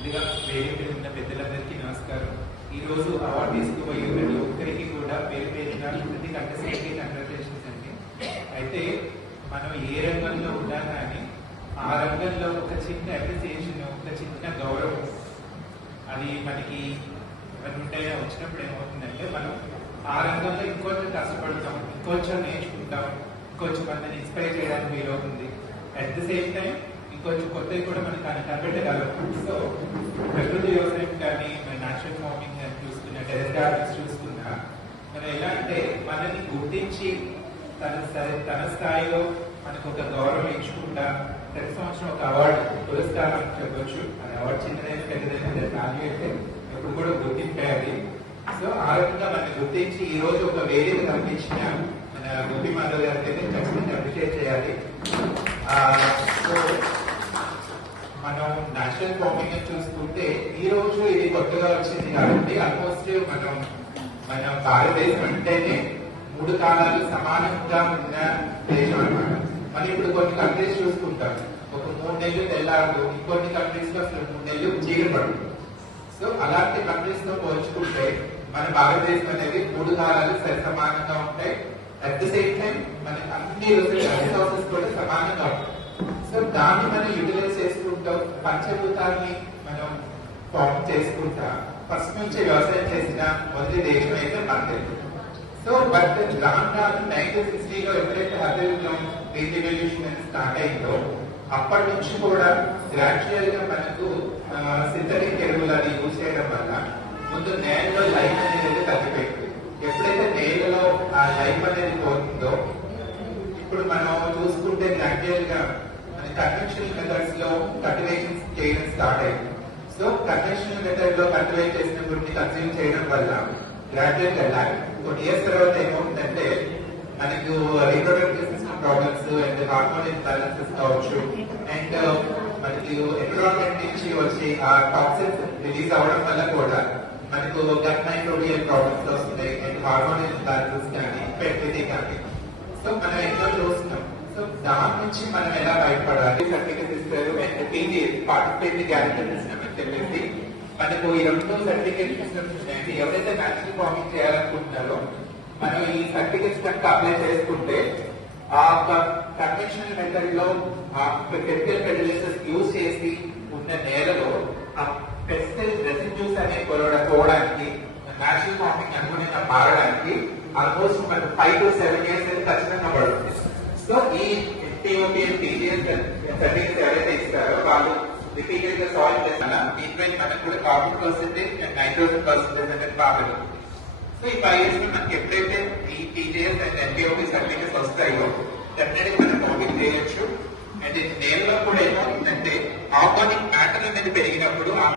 ముందుగా వేరే మీద ఉన్న పెద్దలందరికీ నమస్కారం. ఈ రోజు అవార్డు తీసుకుపోయే ప్రతి ఒక్కరికి కూడా పేరు పేరుగా ప్రతి కంటెస్టెంట్కి కంగ్రాచులేషన్స్ అండి. అయితే మనం ఏ రంగంలో ఉన్నా కానీ ఆ రంగంలో ఒక చిన్న అప్రిసియేషన్, ఒక చిన్న గౌరవం అది మనకి ఉంటాయో వచ్చినప్పుడు ఏమవుతుందంటే మనం ఆ రంగంలో ఇంకొంచెం కష్టపడతాం, ఇంకొంచెం నేర్చుకుంటాం, ఇంకొంచెం మందిని ఇన్స్పైర్ చేయడానికి వీలవుతుంది. అట్ ది సేమ్ టైం ఇంకొంచెం కొత్తవి కూడా మనకి కనిపెట్టగలం. సో ప్రకృతి వ్యవసాయం కానీ మన న్యాచురల్ ఫార్మింగ్ కానీ చూసుకున్నా, టెరెస్ గార్డెన్స్ చూసుకున్నా మనం ఎలా అంటే మనని గుర్తించి తన స్థాయిలో మనకు ఒక గౌరవం ఇచ్చుకుంటా ప్రతి సంవత్సరం ఒక అవార్డు పురస్కారం చెప్పొచ్చు. అది అవార్డు చిన్నదైనా పెద్దదైనా వాల్యూ అయితే ఎప్పుడు కూడా గుర్తింపేయాలి. సో ఆ రకంగా మనకి గుర్తించి ఈ రోజు ఒక వేదిక కల్పించిన మన గోపి మాధవ్ గారికి అయితే ఖచ్చితంగా అప్రిషియేట్ చేయాలి. సో మనం నేషనల్ ఫార్మింగ్ చూసుకుంటే ఈ రోజు ఇది కొత్తగా వచ్చింది కాబట్టి ఆల్మోస్ట్ మన భారతదేశం అంటేనే 3 కాలాలు సమానంగా ఉన్న దేశం అన్నమాట. మనం ఇప్పుడు కొన్ని కంట్రీస్ చూసుకుంటాం, ఒక 3 నెలలు తెల్లారు, ఇంకొన్ని కంట్రీస్ లో అసలు 3 నెలలు చీకటి పడుతుంది. సో అలాంటి కంట్రీస్ తో పోల్చుకుంటే మన భారతదేశం అనేది 3 కాలాలు సమానంగా ఉంటాయి. అట్ ది సేమ్ టైం మనకి అన్ని రిసోర్సెస్ కూడా సమానంగా ఉంటాయి. సో దాన్ని మనం యూటిలైజ్ చేసుకుంటాం, పంచభూతాన్ని మనం ఫార్మ్ చేసుకుంటా ఫస్ట్ నుంచి వ్యవసాయం చేసిన మొదటి దేశం అయితే మనది. సో బట్ రాను 1960లో ఎప్పుడైతే హరితవిప్లవం గ్రీన్ రెవల్యూషన్ స్టార్ట్ అయిందో అప్పటి నుంచి కూడా గ్రాడ్యువల్ గా మనకు సింథటిక్ ఎరువులని యూజ్ చేయడం వల్ల ముందు నేలలో లైఫ్ అనేది తగ్గిపోయింది. ఎప్పుడైతే నేలలో ఆ లైఫ్ అనేది పోతుందో ఇప్పుడు మనం చూసుకుంటే గ్రాడ్యువల్ గా మన కన్వెన్షనల్ మెథడ్స్ లో కల్టివేషన్ చేయడం స్టార్ట్ అయింది. సో కన్వెన్షనల్ మెథడ్ లో కల్టివేట్ చేసిన ఫుడ్ కన్స్యూమ్ చేయడం వల్ల గ్రాడ్యువల్ గా వెళ్ళాలి. కొన్ని ఇయర్స్ తర్వాత ఏమవుతుందంటే మనకు reproductive system problems and hormone imbalances కావచ్చు, అండ్ మనకి ఎన్విరాన్మెంట్ నుంచి వచ్చి ఆ టాక్సిన్స్ రిలీజ్ అవడం వల్ల కూడా మనకు గట్ మైక్రోబియల్ ప్రాబ్లమ్స్ వస్తున్నాయి, అండ్ హార్మోన్ ఇంబ్యాలెన్సెస్ కానీ ఫెర్టిలిటీ కానీ. సో మనం ఎన్నో చూస్తున్నాం. సో దాని నుంచి మనం ఎలా బయటపడాలి? సర్టిఫికేట్ ఇస్తారు and PG participatory guarantee system అని చెప్పేసి మనకు ఈ 2 సర్టిఫికేట్ సిస్టమ్స్ ఉన్నాయండి. ఎవరైతే న్యాచురల్ ఫార్మింగ్ చేయాలనుకుంటున్నారో మనం ఈ సర్టిఫికేట్స్ కనుక అప్లై చేసుకుంటే ఆ కన్వెన్షనల్ మెథడ్ లో ఆ కెమికల్ ఫెర్టిలైజర్స్ యూజ్ చేసి ఉన్న నేలలో ఆ పెస్టిసైడ్ రెసిడ్యూస్ అనేవి పోవడానికి న్యాచురల్ ఫార్మింగ్ అనుగుణంగా మారడానికి ఆల్మోస్ట్ మనకు 5 to 7 years అయితే ఖచ్చితంగా పడుతుంది. సో ఈ టిఓపిఎన్ టీజీఎస్ సర్టిఫికేట్స్ ఎవరైతే ఇస్తారో వాళ్ళు రిపీటెడ్ గా సాయిల్ చేసిన దీంట్లో మనకు కూడా carbon percentage and nitrogen percentage అనేది బాగా. సో ఈ 5 years లో మనకి ఎప్పుడైతే ఈ టీజీఎస్ అండ్ ఎన్పిఓపి సర్టిఫికేట్స్ వస్తాయో డెఫినెట్గా మనం ఫార్మింగ్ చేయొచ్చు. అండ్ నేలలో కూడా ఏమవుతుందంటే ఆర్గానిక్ మ్యాటర్ అనేది పెరిగినప్పుడు